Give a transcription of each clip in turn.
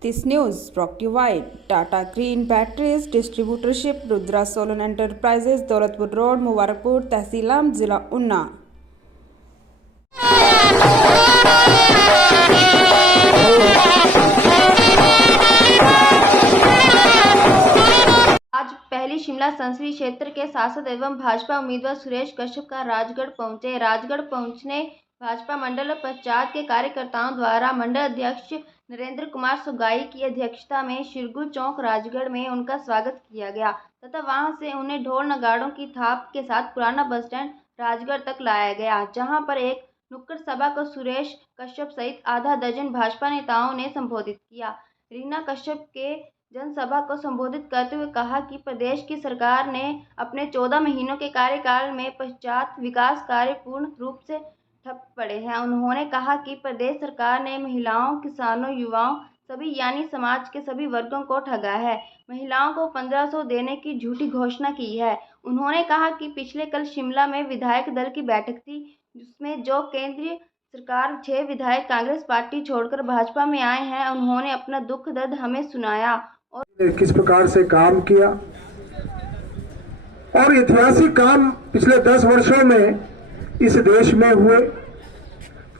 This news brought to you by Tata Green Batteries Distributorship, Rudra Solar Enterprises, Daulatpur Road, Mubarakpur, Tehsil Amd, जिला उन्ना। आज पहली शिमला संसदीय क्षेत्र के सांसद एवं भाजपा उम्मीदवार सुरेश कश्यप का राजगढ़ पहुंचे। राजगढ़ पहुंचने भाजपा मंडल पंचायत के कार्यकर्ताओं द्वारा मंडल अध्यक्ष नरेंद्र कुमार सुगाई की अध्यक्षता में शिरगू चौक राजगढ़ में उनका स्वागत किया गया तथा वहां से उन्हें ढोल नगाड़ों की थाप के साथ पुराना बस स्टैंड राजगढ़ तक लाया गया, जहां पर एक नुक्कड़ सभा को सुरेश कश्यप सहित आधा दर्जन भाजपा नेताओं ने संबोधित किया। रीना कश्यप के जनसभा को संबोधित करते हुए कहा कि प्रदेश की सरकार ने अपने 14 महीनों के कार्यकाल में पश्चात विकास कार्य पूर्ण रूप से ठप पड़े हैं। उन्होंने कहा कि प्रदेश सरकार ने महिलाओं, किसानों, युवाओं सभी यानी समाज के सभी वर्गों को ठगा है। महिलाओं को 1500 देने की झूठी घोषणा की है। उन्होंने कहा कि पिछले कल शिमला में विधायक दल की बैठक थी, जिसमें जो केंद्रीय सरकार 6 विधायक कांग्रेस पार्टी छोड़कर भाजपा में आए हैं, उन्होंने अपना दुख दर्द हमें सुनाया और किस प्रकार से काम किया और ऐतिहासिक काम पिछले 10 वर्षों में इस देश में हुए,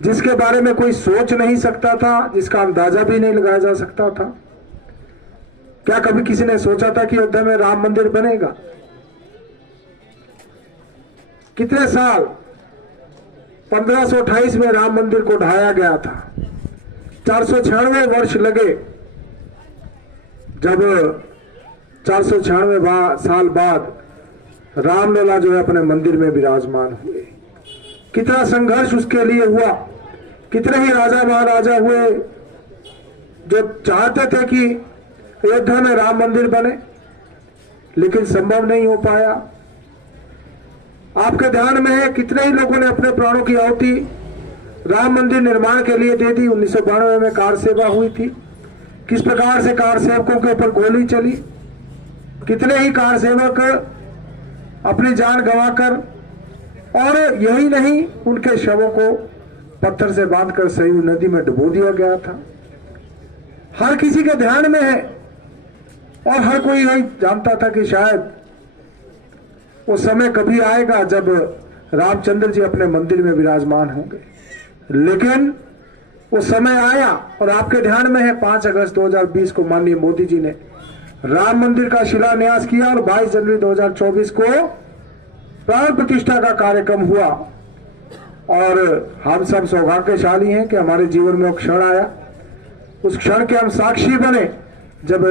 जिसके बारे में कोई सोच नहीं सकता था, जिसका अंदाजा भी नहीं लगाया जा सकता था। क्या कभी किसी ने सोचा था कि अयोध्या में राम मंदिर बनेगा? कितने साल 1528 में राम मंदिर को ढाया गया था। 496 वर्ष लगे जब 496 साल बाद रामलला जो है अपने मंदिर में विराजमान हुए। कितना संघर्ष उसके लिए हुआ, कितने ही राजा महाराजा हुए जो चाहते थे कि अयोध्या में राम मंदिर बने, लेकिन संभव नहीं हो पाया। आपके ध्यान में है कितने ही लोगों ने अपने प्राणों की आहुति राम मंदिर निर्माण के लिए दे दी। 1992 में कार सेवा हुई थी, किस प्रकार से कार सेवकों के ऊपर गोली चली, कितने ही कार सेवक अपनी जान गंवाकर, और यही नहीं उनके शवों को पत्थर से बांधकर सरयू नदी में डुबो दिया गया था। हर किसी के ध्यान में है और हर कोई यही जानता था कि शायद वो समय कभी आएगा जब रामचंद्र जी अपने मंदिर में विराजमान होंगे, लेकिन वो समय आया और आपके ध्यान में है 5 अगस्त 2020 को माननीय मोदी जी ने राम मंदिर का शिलान्यास किया और 22 जनवरी 2024 को प्राण प्रतिष्ठा का कार्यक्रम हुआ। और हम सब सौभाग्यशाली हैं कि हमारे जीवन में वो क्षण आया, उस क्षण के हम साक्षी बने जब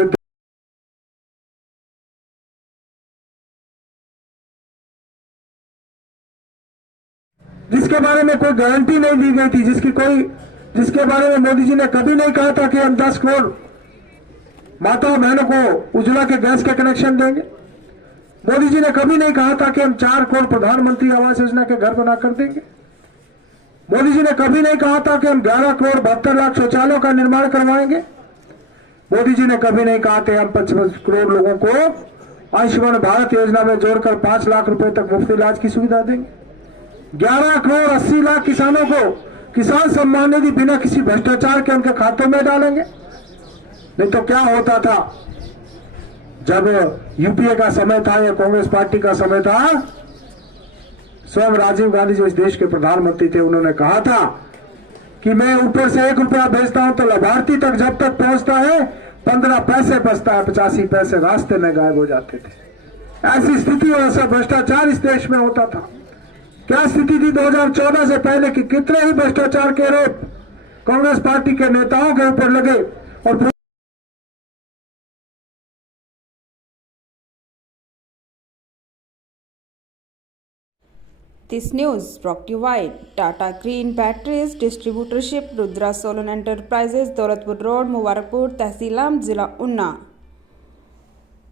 जिसके बारे में कोई गारंटी नहीं दी गई थी, जिसके बारे में मोदी जी ने कभी नहीं कहा था कि हम 10 करोड़ माताओं बहनों को उज्ज्वला के गैस के कनेक्शन देंगे। मोदी जी ने कभी नहीं कहा था कि हम 4 करोड़ प्रधानमंत्री आवास योजना के घर बनाकर देंगे। मोदी जी ने कभी नहीं कहा था कि हम 11 करोड़ 72 लाख शौचालयों का निर्माण करवाएंगे। मोदी जी ने कभी नहीं कहा था हम 55 करोड़ लोगों को आयुष्मान भारत योजना में जोड़कर 5 लाख रुपए तक मुफ्त इलाज की सुविधा देंगे। 11 करोड़ 80 लाख किसानों को किसान सम्मान निधि बिना किसी भ्रष्टाचार के उनके खातों में डालेंगे। नहीं तो क्या होता था जब यूपीए का समय था या कांग्रेस पार्टी का समय था, स्वयं राजीव गांधी जो इस देश के प्रधानमंत्री थे, उन्होंने कहा था कि मैं ऊपर से 1 रुपया भेजता हूं तो लाभार्थी तक जब तक पहुंचता है 15 पैसे बचता है, 85 पैसे रास्ते में गायब हो जाते थे। ऐसी स्थिति और ऐसा भ्रष्टाचार इस देश में होता था। क्या स्थिति थी 2014 से पहले कि कितने ही भ्रष्टाचार के आरोप कांग्रेस पार्टी के नेताओं के ऊपर लगे और This news brought to you by Tata Green Batteries Distributorship, Rudra Solar Enterprises, Daulatpur Road, Mubarakpur, Tehsil Amd, जिला उन्ना।